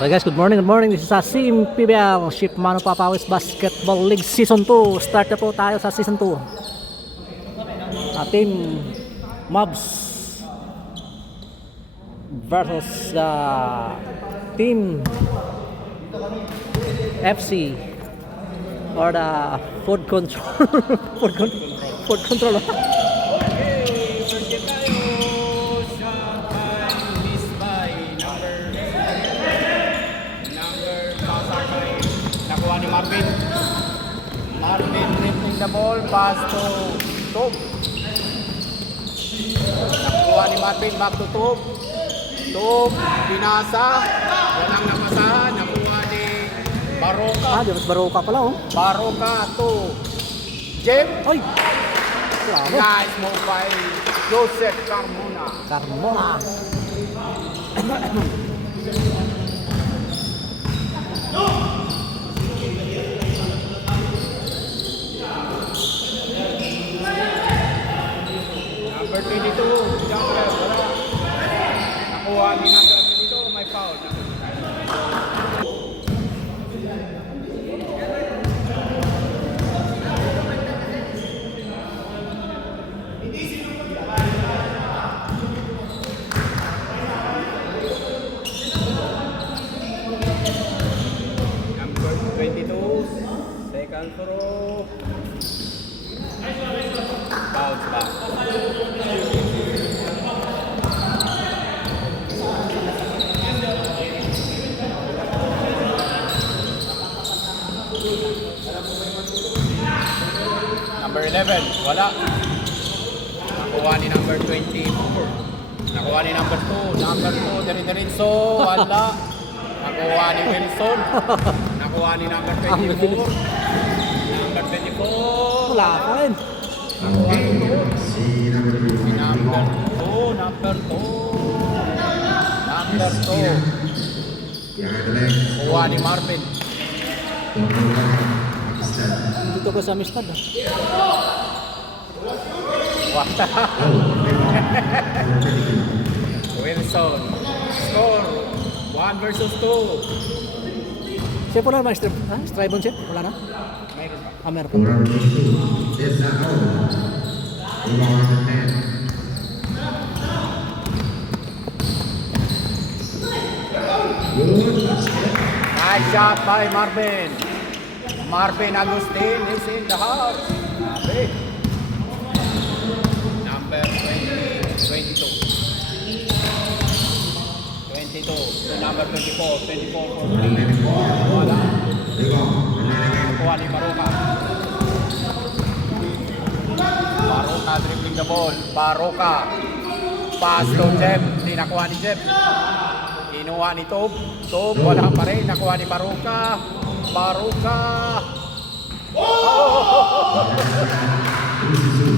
Okay guys, good morning, good morning. This is Asim PBL, Ship Mano Papawis Basketball League Season 2. Start na po tayo sa Season 2. Team Mobs versus Team FC or the Food Control Food Control. Marvin dribbling the ball, pass to Tob. Nakuha ni Marvin, back to Tob. Tob, pinasa. Walang napasahan, nakuha ni Baroka. Mas Baroka pala oh. Baroka to Jem. Oy! Grabe. Nice move by Joseph Carmona. Carmona. Number 22, jumper. Nakuha ni number 22, may foul. Number 22, second throw. Bounce back. Number 11, wala. Nakuha ni number 24. Nakuha ni number 2. Number 2, Diretso, wala. Nakuha ni Wilson. Nakuha ni number 24. Number 24. Wala pa rin. Nakuha ni si number 2. Number 2. Number 2. Nakuha ni Marvin. Dito ko sa Amistad. Wala. Wilson. Score. 1 versus 2. Siya po na mag-strip. Stribon siya? Wala na? Mayroon pa. Meron pa. Nice shot by Marvin. Marvin Agustin is in the house. Okay. Number 22. 22 to number 24. 24 for 3. Wala. Nakuha ni Baroka. Baroka dribbling the ball. Baroka. Pass to Jeb. Hindi nakuha ni Jeb. Kinuha ni Tob. Tob, wala pa rin. Nakuha ni Baroka. Baroka.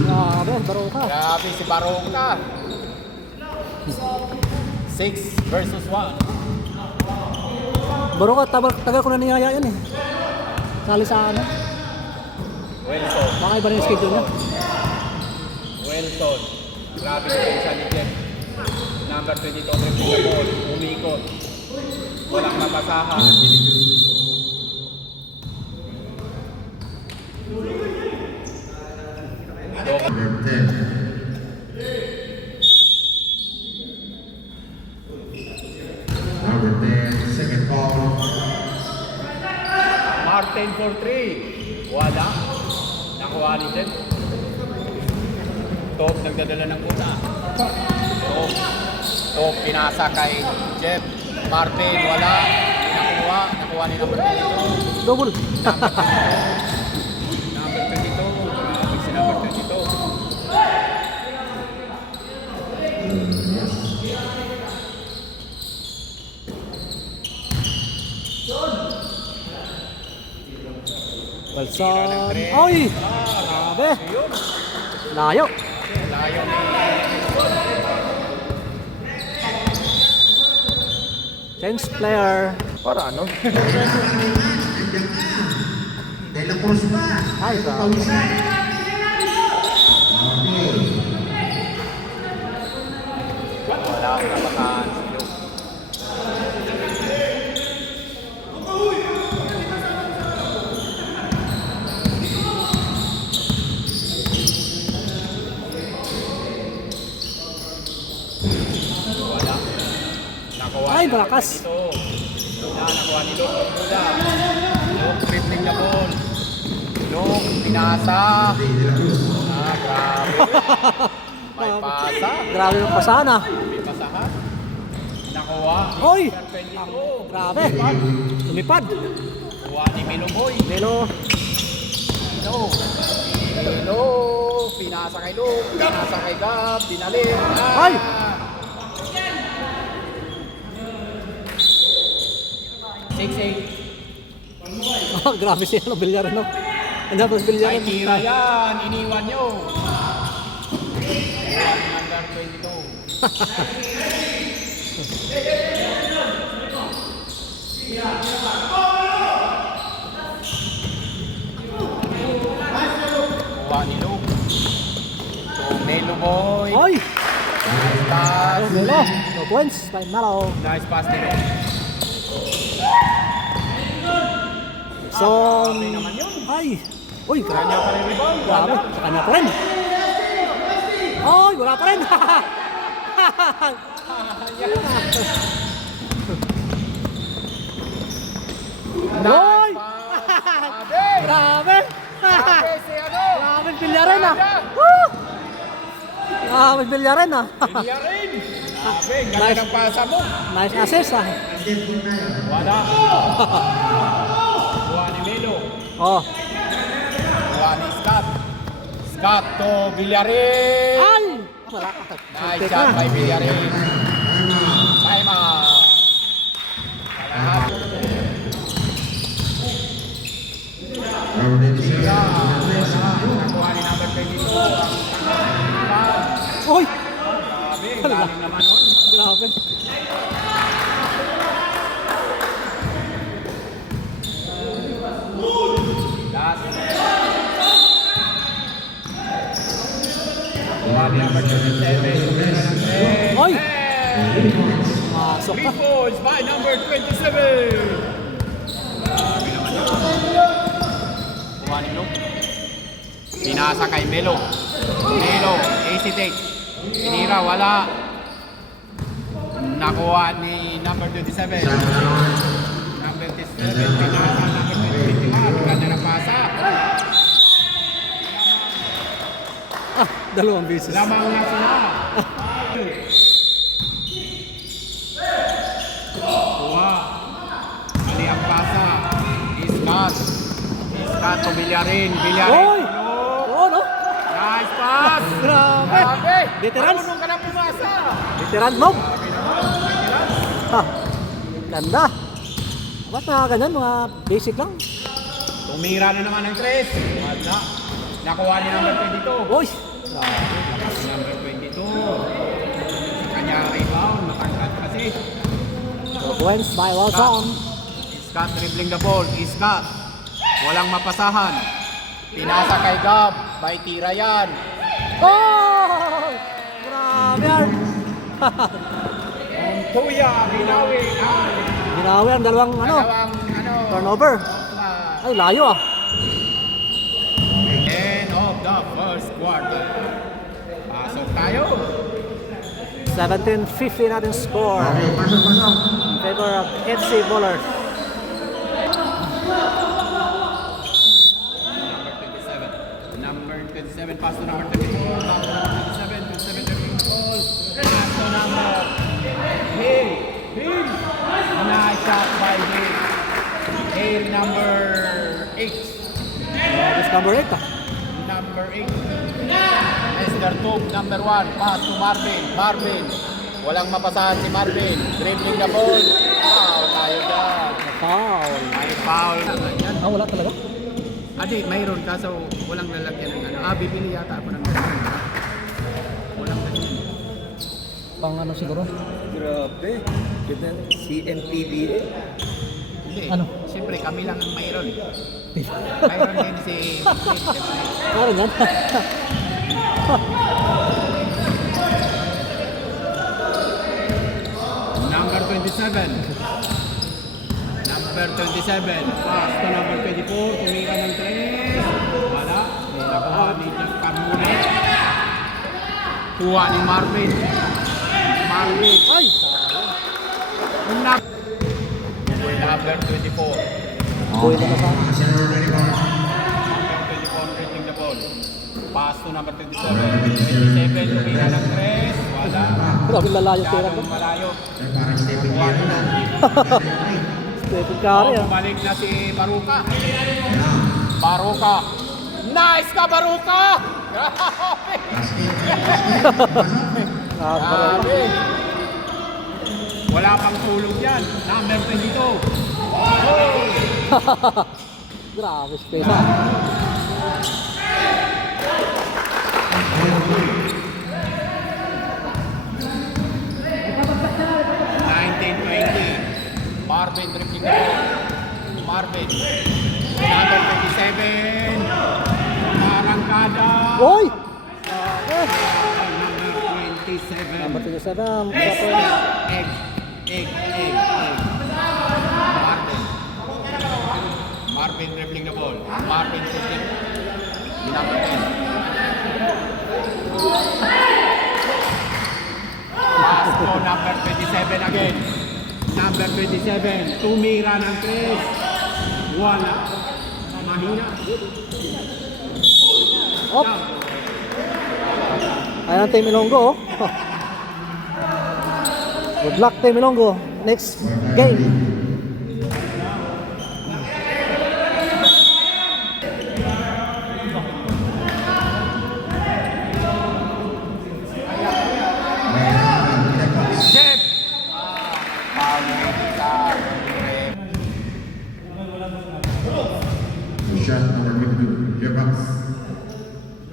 Grabe, Baroka. Grabe si Baroka. 6 versus 1. Baroka, tagal ko na niyaya yan eh. Sali sa ano. Wilson. Baka iba na yung schedule niya. Wilson. Grabe siya ni Jeff. Number 22, dribbling the ball. Umikot. Walang mapasahan. Martin for 3. Wala. Nakuha ni Jeff. Top, nagdadala ng una. Top, pinasa kay Jeff. Martin, wala. Hindi nakuha. Nakuha ni number 22. Double. Number 22. Grabe si number 22. Wilson. Oy! Grabe. Layo. Layo ni Change player. para ano? Ay, grabe. Wala akong napakaan. Ay, malakas. Ito. Nakuha ni Luke. Luke, dribbling the ball. Luke, pinasa. Grabe. May pasa. Grabe yung pasahan ah. May pasahan. Nakuha. Oy! Number 22. Grabe. Lumipad. Kuha ni Miloboy. Melo. Milo. Pinasa kay Luke. Pinasa kay Gab. Dinalin. Ay! Grabe siya, no? Bilyaran, no? Ang dapat Ay, bilyaran. tira yan. Iniwan nyo. Number 22. Kuha ni Luke. So, Melo boy. Oy! Nice pass. Oh, Melo. No points by Melo. Nice pass ni Luke. So, Grabe naman yun. ay! Uy, grabe. Kanya pa rin rebound. Grabe. Sa kanya pa rin. Oy, wala pa rin. Oy! Nice pass. Grabe. Grabe. Grabe si ano. Grabe bilyaran ah. Woo! Grabe bilyaran ah. Niya rin. Grabe. Ganda Nice. ng pasa mo. Nice assist ah. Wala. Kuha ni Melo. Oh. Kuha ni Scott. Scott to Villarin. Ay! Wala. Nice shot by Villarin. Time out. Kalahat. Sira. Nakuha ni number 22. Oy! Grabe. Galing naman nun. Grabe. Last. Kuha ni number 27. Oy! Masok 3 pa. points by number 27. Kuha ni Luke. Pinasa kay Melo. Melo, hesitate. Tinira, wala. Nakuha ni number 27. Number 27, pinasa number 21. Ganda ng pasa. Ah, dalawang beses. Lamang na sila. Kuha. Mali ang pasa. Iskat. Iskat to Villarin. Villarin. Oy! Oh, no? Nice pass. Grabe. Grabe. Veterans. Marunong ka na pumasa. Veteran move. Ha. Ganda. Ba't na ganyan? Mga basic lang. Tumira na naman ng 3. Wala. Nakuha ni number 22. Uy! Number 22. Kanya rebound. Matangkad kasi. 2 points by Lawson. Scott dribbling the ball. Scott. Walang mapasahan. Pinasa kay Gab. By tira yan. Oh! Grabe yan. Tuya. Binawi. Ginawi ang dalawang Dalawang turnover. Ay, layo ah. End of the first quarter. Pasok tayo. 17-50 natin score. In favor of FC Bowlers. Number 27, pass to number 34, back to number 27, 27 dribble ball, pass to number Hill. Nice shot by Hill. Hill number 8. That's number 8 ah. Number 8. Mr. Tube, number 1, pass to Marvin. Marvin, walang mapasahan si Marvin. Dribbling the ball. Foul tayo dyan. Foul. May foul naman yan. Ah, wala talaga? Adi, mayroon kaso walang lalagyan ng ano. Bibili yata ako ng ganyan. Walang ganyan. Pang ano siguro? Grabe. Ganda. CMPBA. Hindi. Ano? Siyempre, kami lang ang mayroon. Mayroon din si... Parang yan. Number 27. Number 27. Pass to number 24. Tumira ng 3. Wala. Nakuha ni Jeff Camune. Kuha ni Marvin. Marvin. Ay! number 24. Buhay na sa. Number 24, dribbling the ball. Pass to number 27. 27, tumira ng 3. Wala. Grabe lalayo tira ko. Masyadong malayo. Nakuha nila. Stephen Curry ah. Bumalik na si Baruka. Baruka. Nice ka, Baruka! Grabe! Grabe! Wala pang tulog yan. Number 22. Oh! Grabe space ah. Marvin dribbling the ball. Marvin. Number 27. Arangkada. Oy! Number 27. Number 27. Egg. Marvin. Marvin dribbling the ball. Marvin shooting. Number 10. Pass to number 27 again. Number 27, tumira ng 3. Wala. Mahina. Op! Ayan ang Team Ilonggo oh. Good luck Team Ilonggo. Next game. Jeff! Shot number 52, Jeff Bucks.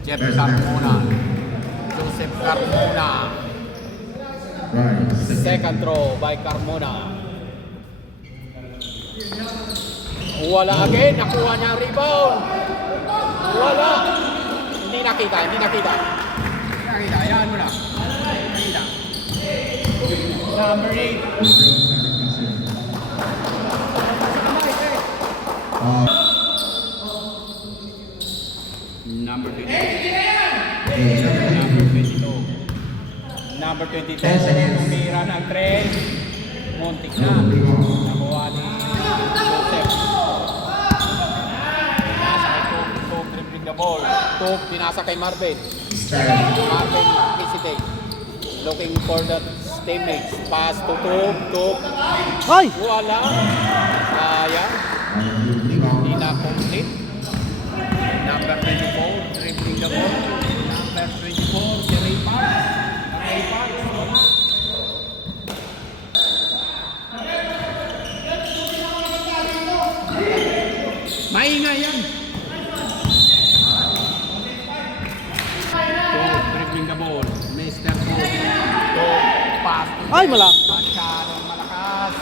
Jeff Carmona. Joseph Carmona. Right. Second throw by Carmona. Wala again. Nakuha niya ang rebound. Wala. Hindi nakita. Ayan mo na. Nakita. Number 8. Number 22. Number 22. Tumira ng 3. Muntik na. Nakuha ni Joseph. Pinasa kay Tok dribbling the ball. Tok pinasa kay Marvin. Marvin hesitate. Looking for the teammates. Pass to Tok. Ay! Wala. Sayang. Hindi na complete. Number 24, dribbling the ball. Number 24, si Ray Parks. Ray Parks, wala. Maingay yan. Dribbling the ball. Mr. Tok. Pass. Ay, malak. Masyadong malakas.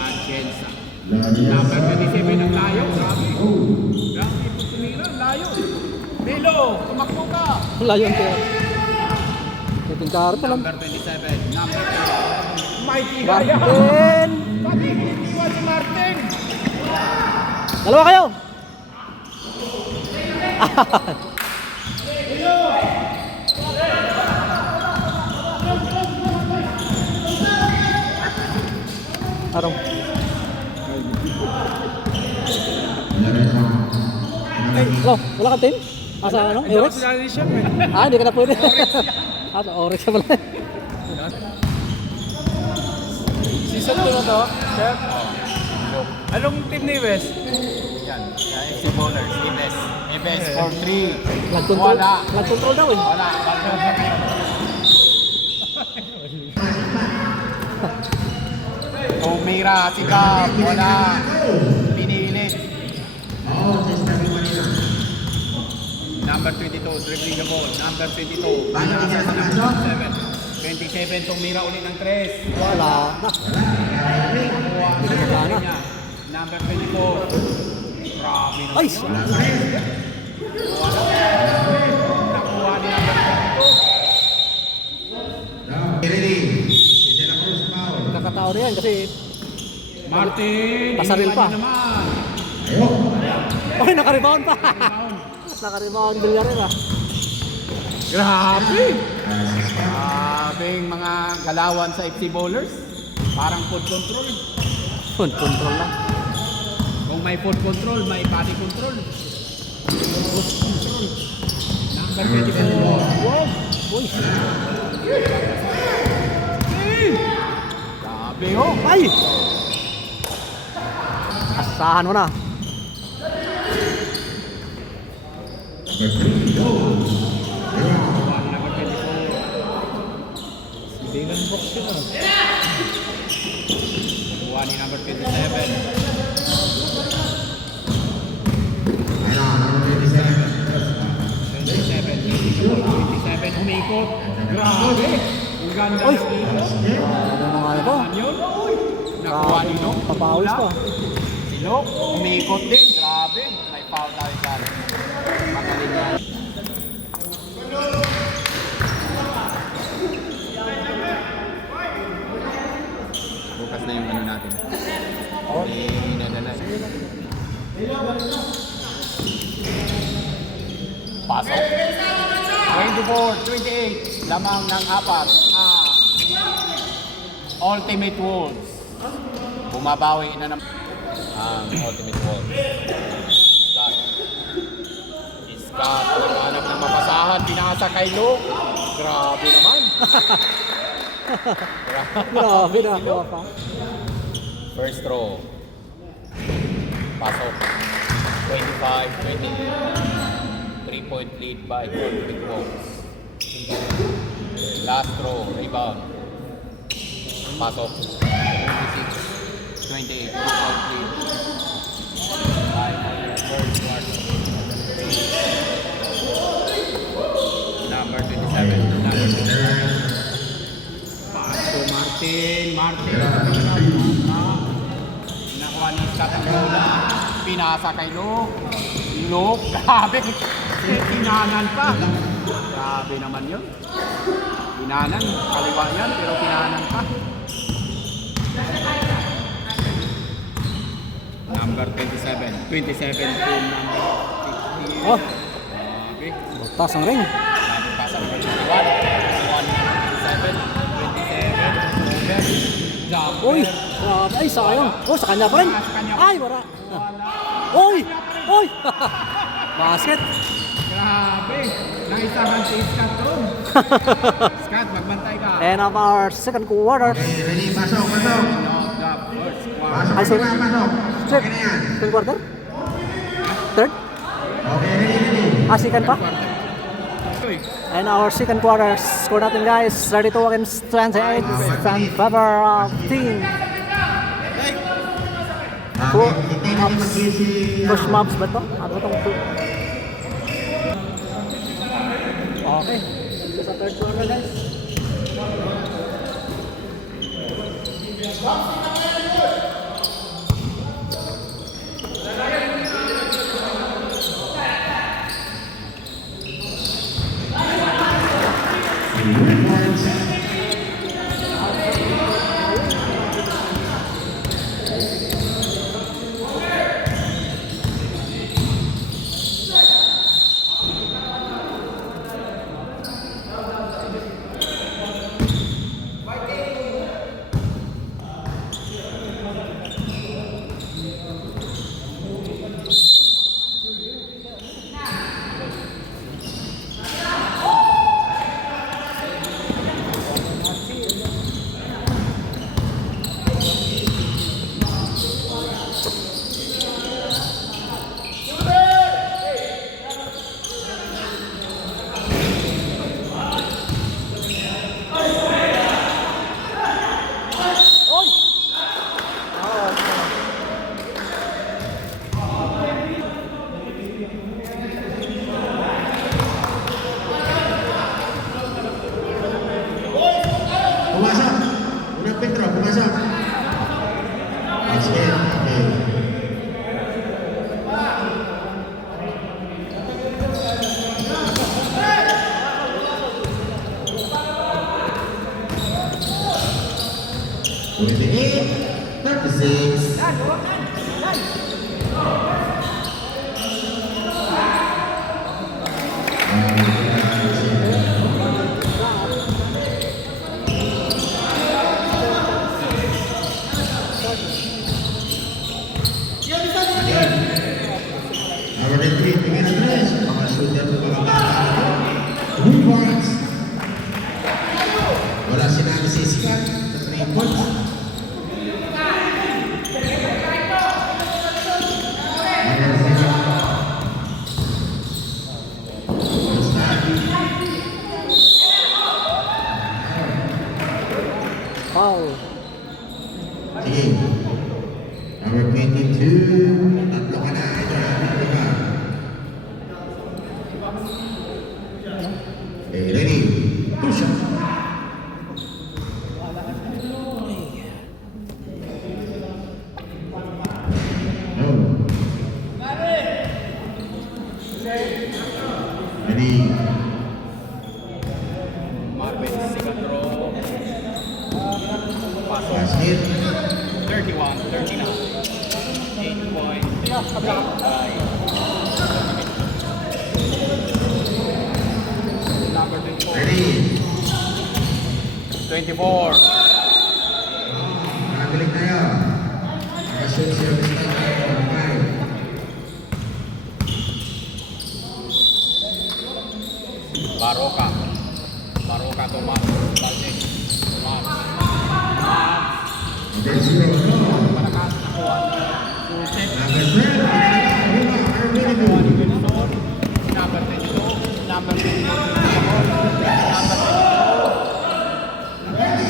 Atienza. Number 27 ang layo. Grabe. Grabe po tumira. Layo. Milo, tumakbo ka. Wala yun tira. Stephen Curry pa lang. Number 27. Number 2. Mighty Haya. Martin! Pati iwan si Martin. Dalawa kayo! Arong. Hello, wala ka team? Asa ano? Orex? Hindi ka na pwede. Orex ka pala. Season 2 na to, Chef. Anong team ni Wes? Yan. FC Bowlers. Ibes for 3. Lag control. Wala. Lag control daw eh. Wala. Tumira si Gab. Wala. Pinilit. Number 22, dribbling the ball. Number 22. Pinasa sa number 27. 27, tumira ulit ng 3. Wala na. Nakuha niya. Number 24. Grabe na. Ay! Nakuha ni number 22. Nakatao na yan kasi Martin, Pasaril pa. iniwan niya naman. Ay, naka-rebound pa. Naka-rebound Villarreal ah. Grabe! Grabing mga galawan sa FC Bowlers. Parang food control. Food control lang. Kung may food control, may body control. Food control. Number 24. Wow! Uy! Grabe oh. Ay! Asahan mo na. Number 24. Hindi lang box yun ah. Kuha ni number 27. Umikot. Grabe. Ang ganda Uy! ng ikot. Ano mga ito? Ano yun? Nakuha ni Nok. Papawis pa. Si Nok, umikot din. Grabe. May foul tayo dyan. Magaling yan. Bukas na yung ano natin. Nadala. Pasok. 24, 28. Lamang ng apat. Ultimate Wolves. Bumabawi na naman ang Ultimate Wolves. Scott. Scott. Naghanap ng mapasahan. Pinasa kay Luke. Grabe naman. Grabe na ako pa. First throw. Pasok. 25-28. 3-point lead by Ultimate Wolves. Last throw. Rebound. Pasok. 26-28. 2-point lead. By first quarter. Number 27. Number 27. Paso Martin. Martin. Nakuha ni Scott ang bola. Pinasa kay Luke. Luke. Grabe. Pinanan pa. Grabe naman yun. Pinanan. Kaliwa yan pero pinanan pa. Number 27. 27 to number 50. Oh! Grabe. Butas ang ring. Grabe pa sa number 21. 27. 27. Jumper. Uy! Grabe. Ay, sayang. Oh, sa kanya pa rin. Ay, wala. Uy! Uy! Basket. Grabe. Naisahan si Scott doon. Scott, magbantay ka. And of our second quarter. Okay, ready, pasok, pasok. Not the first quarter. Ay, sorry. Pasok. Third. Okay na yan. Second quarter? Third? Okay, ready. Second pa? Uy. And our second quarter score natin guys 32 against 28 in favor of team Hindi na mag-easy. push mobs ba ito? Ano itong okay sa third quarter guys Pumasok. Unang Pedro, pumasok. Basket. Okay. With the 36. Ready. Marvin Sigatro. Pasok. Last hit. 31, 39. 8 point. Number 24. Ready. 24. Nakabalik tayo. Nakashoot siya sa tayo. 5. Baroka. Baroka Tomas. Valdez. Tomas. Number 0. Malakas nakuha ni Joseph. Number 12. Nakuha ni Wilson. Number 22. Number 22. Number 22.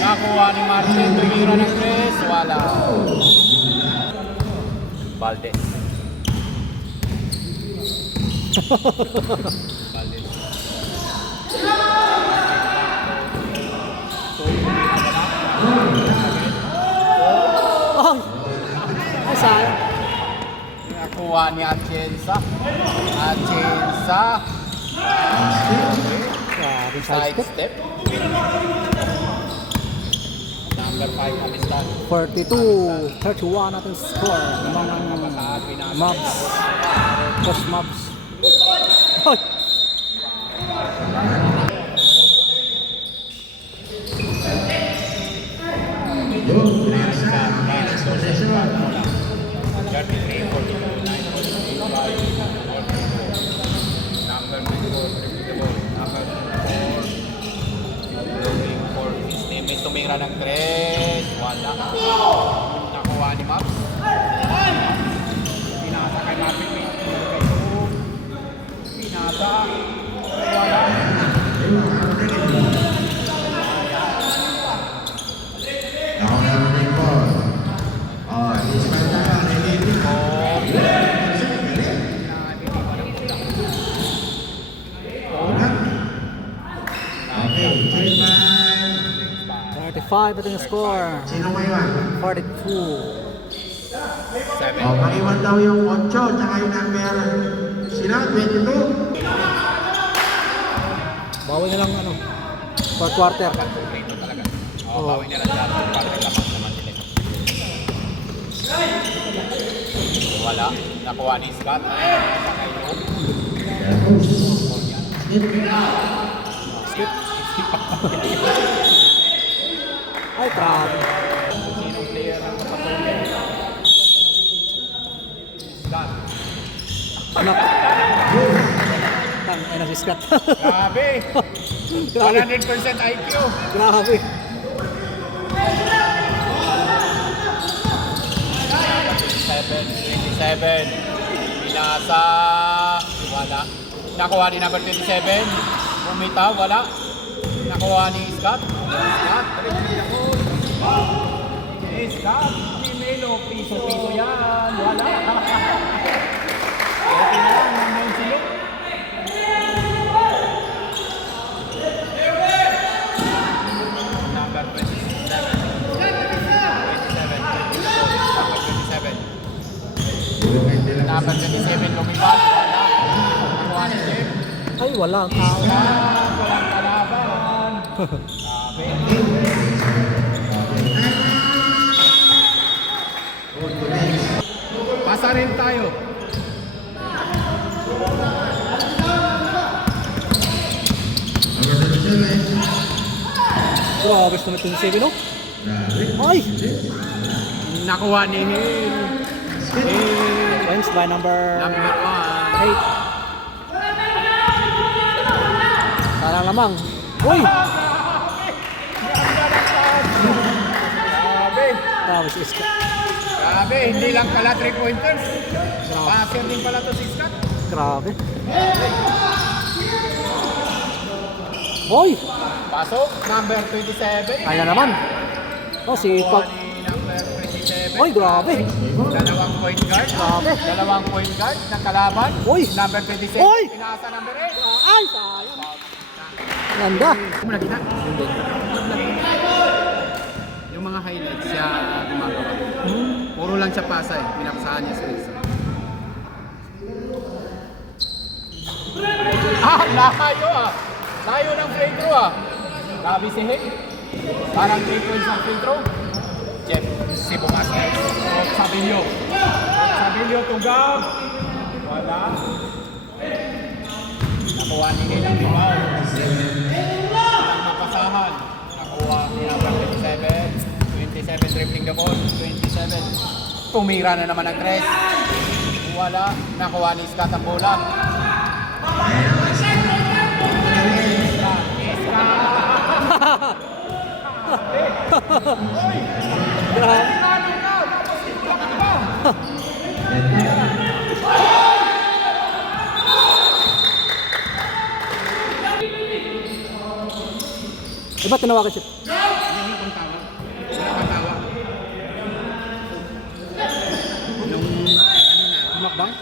Nakuha ni Martin. Tumira ng Chris. Wala. Valdez. Valdez. Oh! Ay, sayang. Nakuha ni Atienza. Atienza. Grabe, Side side step. Number 5 Amistan. 42-31 natin score ng Mavs. Coach Mavs. Hoy! Yung pinasa. Last possession. 33, 42, 9, 45, number 24, predictable. Number 4, looking for his name. May tumira ng Chris. Wala. Nakuha ni Maps. Pinasa kay Marvin. Pinasa. Wala. Ako na running ball. Oh, ispan tayo. Ready. Okay, change time. 35 natin yung score. Sino may iwan? 42. 7. Oh, maiwan daw yung 8, tsaka yung number. Sino? 22? Bawi na lang ano. Per quarter. Kompleto talaga. Bawi nila dyan. Para lakas naman sila. Wala. Nakuha ni Scott. Sa kay Luke. Skip. Ay, grabe. Sinong player ang kapatuloy? Scott. Anak. Tang, ayun na si Scott. Grabe. Grabe. 100% IQ. Grabe. 27. Pinasa. Wala. Nakuha ni number 27. Bumitaw. Wala. Nakuha ni Scott. Scott. Scott. Ni Melo. Piso-piso yan. Wala. Okay na lang. Nandun si Luke. Number 27. 27. Number 27, lumipad. Wala. Nakuha ni Jeff. Ay, wala ang tao. Walang kalaban. Grabe. Pasa rin tayo. Number 27. Grabe, sa 27, no? Ay! Nakuha ni Hill. Hill. Points by number Number 1. 8. Sarang lamang. Uy! Grabe. Grabe si Scott. Grabe, hindi lang pala 3-pointers. Passer din pala to si Scott. Grabe. Hoy! Pasok, number 27. Kaya naman. Oh, si Nakuha Pag... ni number 27. Hoy, grabe. Dalawang point guard. Grabe. Dalawang point guard ng kalaban. Uy. Number 27. Uy. Pinasa number 8. Ay, sayang. Ganda. Hindi mo nakita? Yung mga highlights siya gumagawa. Puro lang siya pasay. Pinapasahan niya sa isa. Layo ah! Layo ng free throw ah! Grabe si Hick. Parang 3 points ang free throw. Jeff, si Bumasquez. Sabilio. Sabilio tugab. Wala. Nakuha ni Nilang rebound. Ang napasahan. Nakuha ni number 27. 27 dribbling the ball. 27. Tumira na naman ang 3. Wala. Nakuha ni Scott ang bola. Iba tinawagan siya. Hindi kong tawag. Wala kang tawag. Nung ano na, Makbang?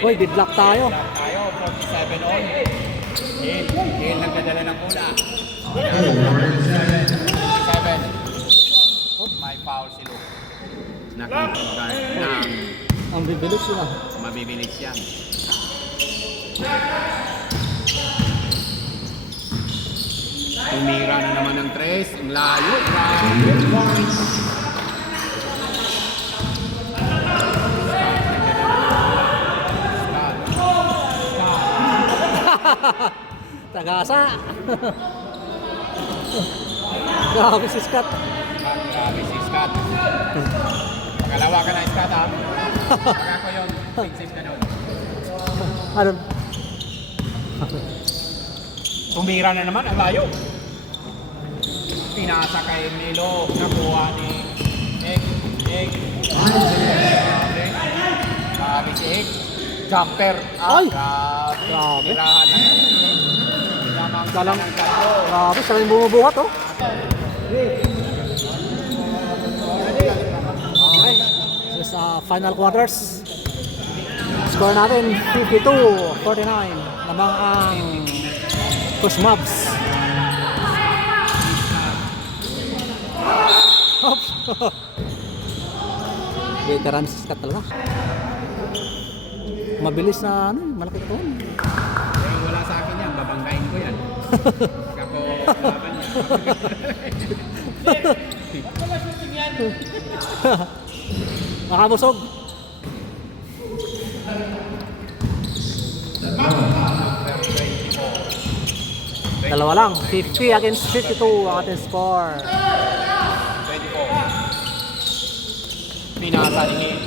Hoy, bidlock tayo. Tayo, 47 on. Hill nagdadala ng bola. 47. May foul si Luke. Nakikita ng Ang bibilis yun ah. mabibilis yan. Tumira na naman ng 3. Ang layo. Tagasa. Grabe si Scott. Grabe si Scott. Pagalawa ka na, Scott ha. Pag ako yun, big ka nun. Ano? Tumira na naman, ang layo. Pinasa kay Milo, nakuha ni Egg. Grabe si Egg. Jumper. Ay! Grabe. Tirahan na yun. Lamang Galang. ng tatlo. Grabe, siya rin bumubuhat oh. Okay. This is final quarters. Score natin 52-49. Namang ang Push Mobs. Oops. Veteran si Scott talaga. Mabilis na ano, malaki ito. Wala sa akin yan, babanggain ko yan. Pag ako laban yan. Makabusog. Dalawa lang, 50 against 52 ang ating score. 24. Pinasa ni Hill.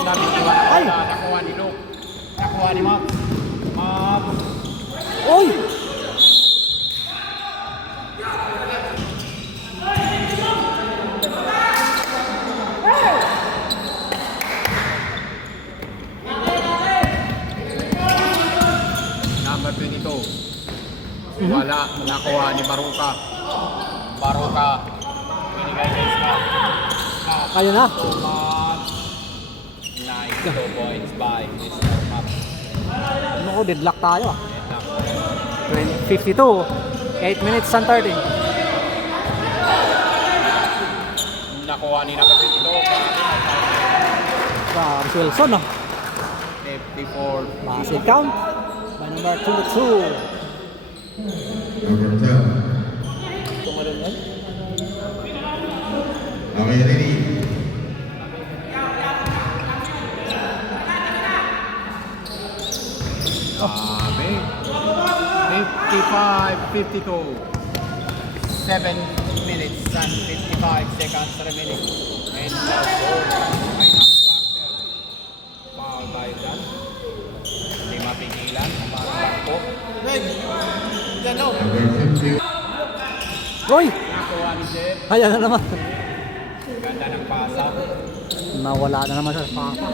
Nabitiwan Ay! na nakuha ni Luke. Nakuha ni Mob. Oy! Number 22. Wala. Nakuha ni Baruka. Baruka. Binigay kay Scott. Kayo na. Nice 2 points by Mr. Map. Ano ko, deadlock tayo ah. 52. 8 minutes and 30. Nakuha ni number 22. Grabe si Wilson ah. 54. Massive count by number 22. Number 10. Okay, ready. Grabe. 55-52. 7 minutes and 55 seconds remaining. And the goal. Foul tayo dyan. Hindi mapigilan. Parang bangko. Number 50. Roy! Nakuha ni Jeff. Ayan na naman. Ganda ng pasa. Nawala na naman siya sa papa.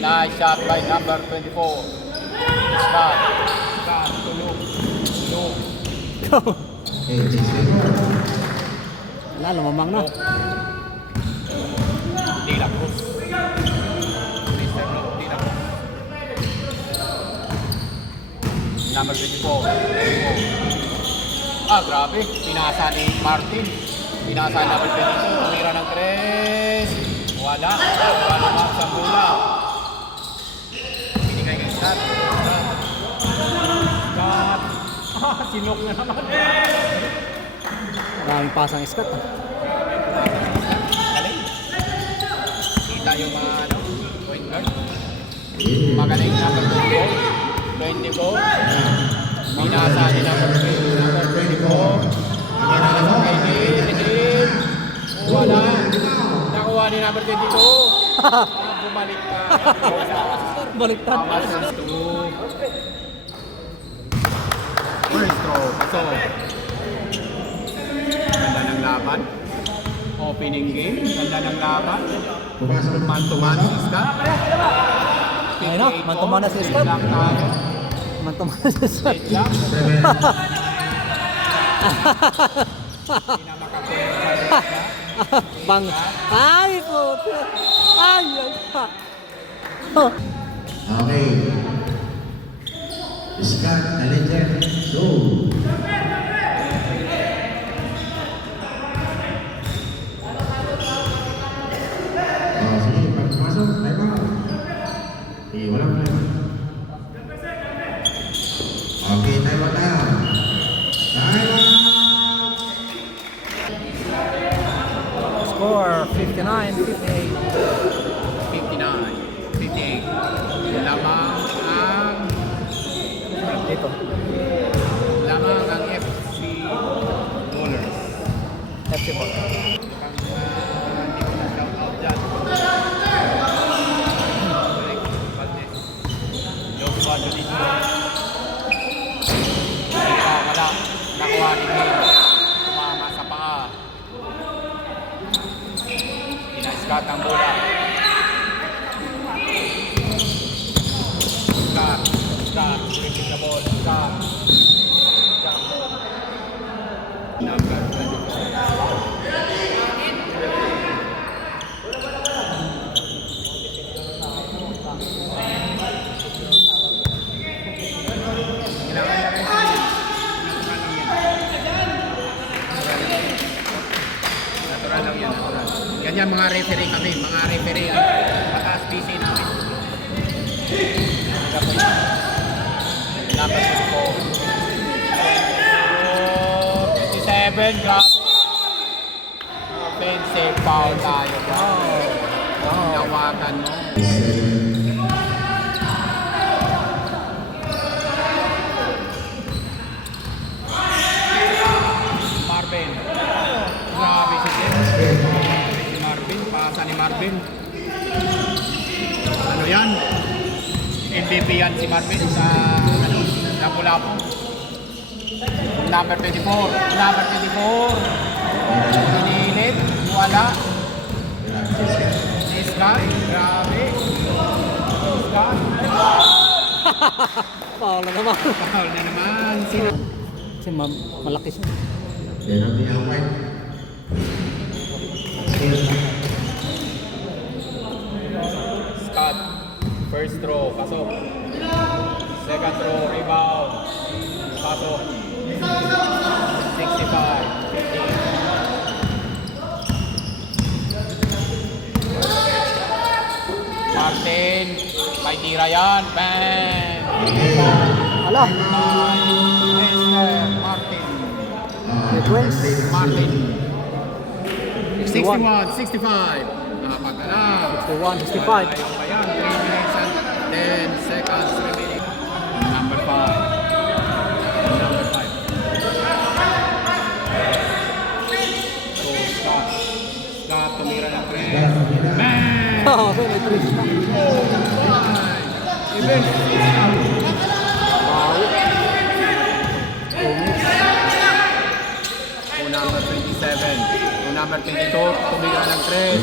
Nice shot by number 24. Scott. Scott tulog. Wala, lumamang na. De La Cruz. Mr. Luke De La Cruz. Number 24. Ah, grabe. Pinasa ni Martin. Pinasa number 22. Tumira ng 3. Wala. Wala naman sa bola. Binigay kay Scott. Scott. Ah, sinok na naman. Maraming pasang Scott. Galing. Kita yung mga point guard. Magaling number 24. Binasa ni number 24. Binasa kay Edin. Wala. Nakuha ni number 22. Bumalik ka. Baliktad. First throw. So, ganda ng laban. Opening game. Ganda ng laban. Man-to-man si Scott. Ayun na, man-to-man na si Scott. Lang tayo. Mantuman sa Scott. Straight lang. Hindi na makapunta sa Scott. Bang. Ay, puto. Ay, ay. Okay. Scott, the legend. Go. Oh, sige, pasok. Time out. Okay, walang time out. Okay, time out na. Time out. Score 59-58. 59, 58. Lamang ang Dito. lamang ang FC Bowlers. FC ball. Hindi ko na shout out dyan. Joshua Junicio. Wala. Nakuha ni Hill. Tumama sa paa. Inaskat ang bola. Scott, switching the ball. Scott. Jump ball. Number 24. Natural lang yan, natural. Ganyan mga referee kami, mga referee. Mataas PC namin. Number 24. 57, grabe. Offensive foul tayo. Nawagan mo. Marvin. Grabe si Jeff. Grabe si Marvin. Pasa ni Marvin. Ano yan? MVP yan si Marvin sa Lapu-Lapu. Number 24. Number 24. Pinilit. Wala. Scott. Grabe. Scott. Foul na naman. Foul na naman. Sino? Kasi malaki siya. Penalty outright. Scott. First throw. Pasok. Second throw. Rebound. Pasok. 65. 50. Martin. May tira yan. Bang! Ala. Mr. Martin. Request. Martin. 61. 61. 65. Nakapagala. 61, 65. Ayaw pa yan. 3 minutes and 10 seconds remaining. Number 5. Number 5. So, Scott. Scott, tumira ng 3. Bang! Oh, may three siya. Even. Wow. Number 27. Number 22, tumira ng 3.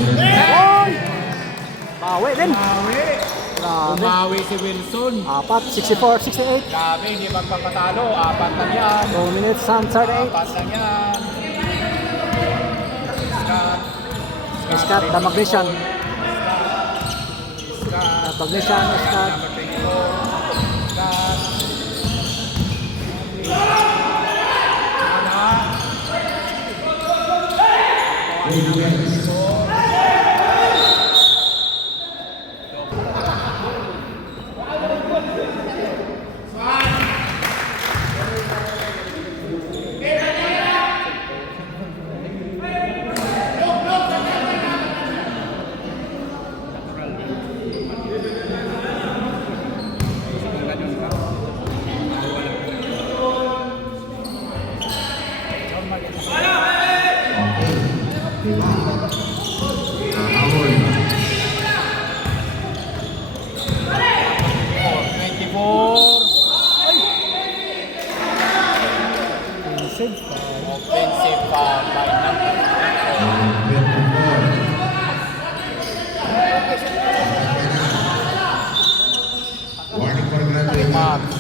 Oy! Bawi din. Bawi. Grabe. Umawi si Wilson. 4, 64, 68. Grabe, hindi magpapatalo. 4 lang yan. 2 minutes and 38. 4 lang yan. Scott, the Magnesian. Scott. Magnesian, Scott. Number 24. Scott. Ana. Nahabol. 24. Offensive foul by number 24. Warning for graduate. Marks.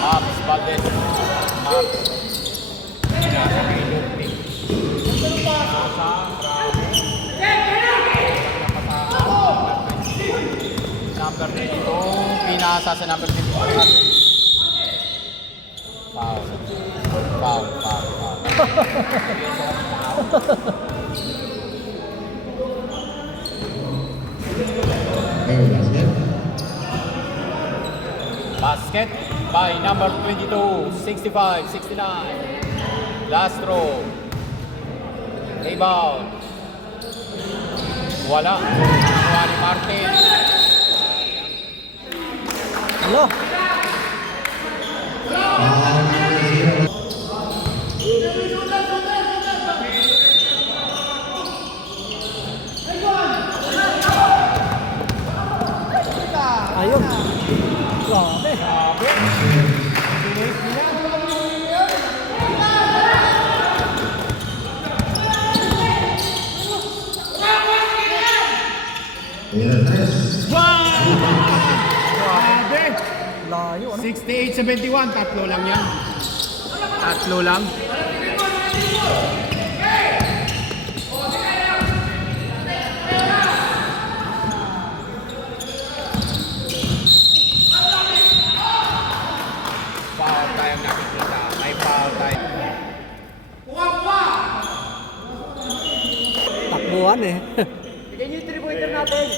Marks Valdez. Marks. Nasa kay Lupi. Nasa, grabe. Number 22. Pinasa sa number 24. Foul. Foul, foul, foul. Okay, basket. Basket by number 22, 65, 69. Last throw. Rebound. Wala. Nakuha ni Martin. Hello. Foul number 0. Ayun. Grabe. Tres. Grabe. Layo, ano? 68-71. Tatlo lang yan. Tatlo lang. Foul tayong nakikita. May foul tayo. Takbuhan eh. Bigyan niyo yung 3-pointer natin.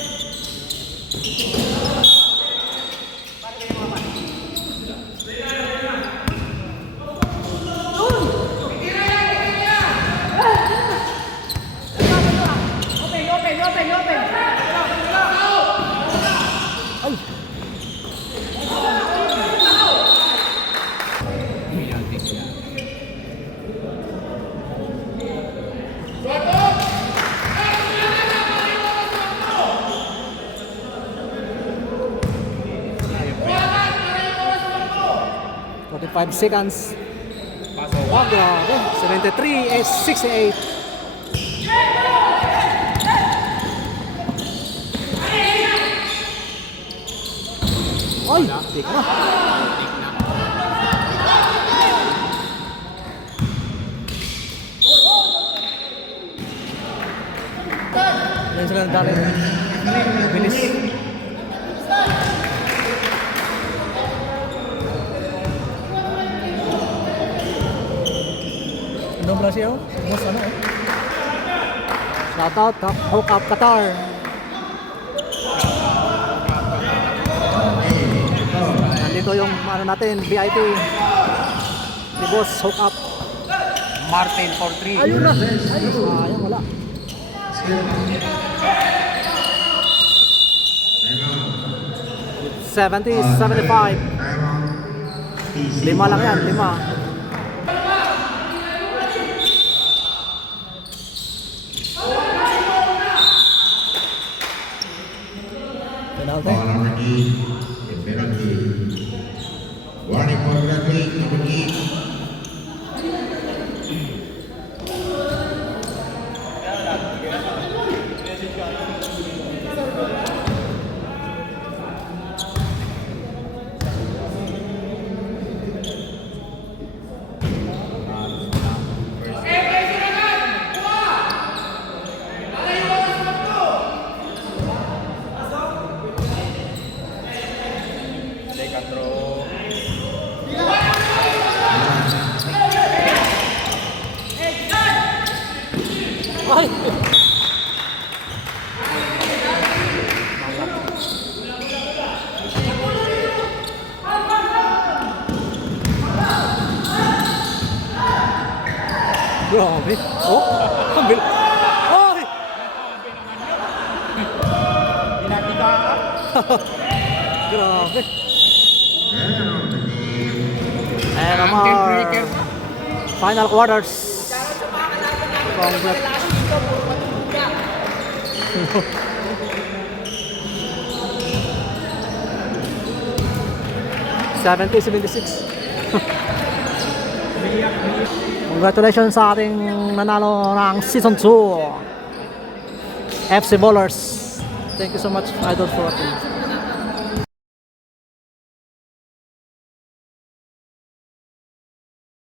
Ay. Five seconds. Pasok. Wow, grabe. 73 is 68. Ay, tik na. Tik na. Yan sila dali. Bilis. Ano ba siya? Mas ano eh? Shout out, Hook Up Qatar. Nandito yung ano natin, VIP. Si Boss Hook Up. Martin for 3. Ayun na. Ayun, wala. Timeout. 70-75. Timeout. 5 lang yan, 5. Penalty. Foul number 8. A penalty. Warning for graduate number 8. Grabe. Oh, ang bil... Ay! Pinapigaan. Grabe. And Ang our breaker pa. final quarters. Congrats. Congratulations sa ating nanalo ng Season 2 FC Ballers. Thank you so much, Idol, for watching.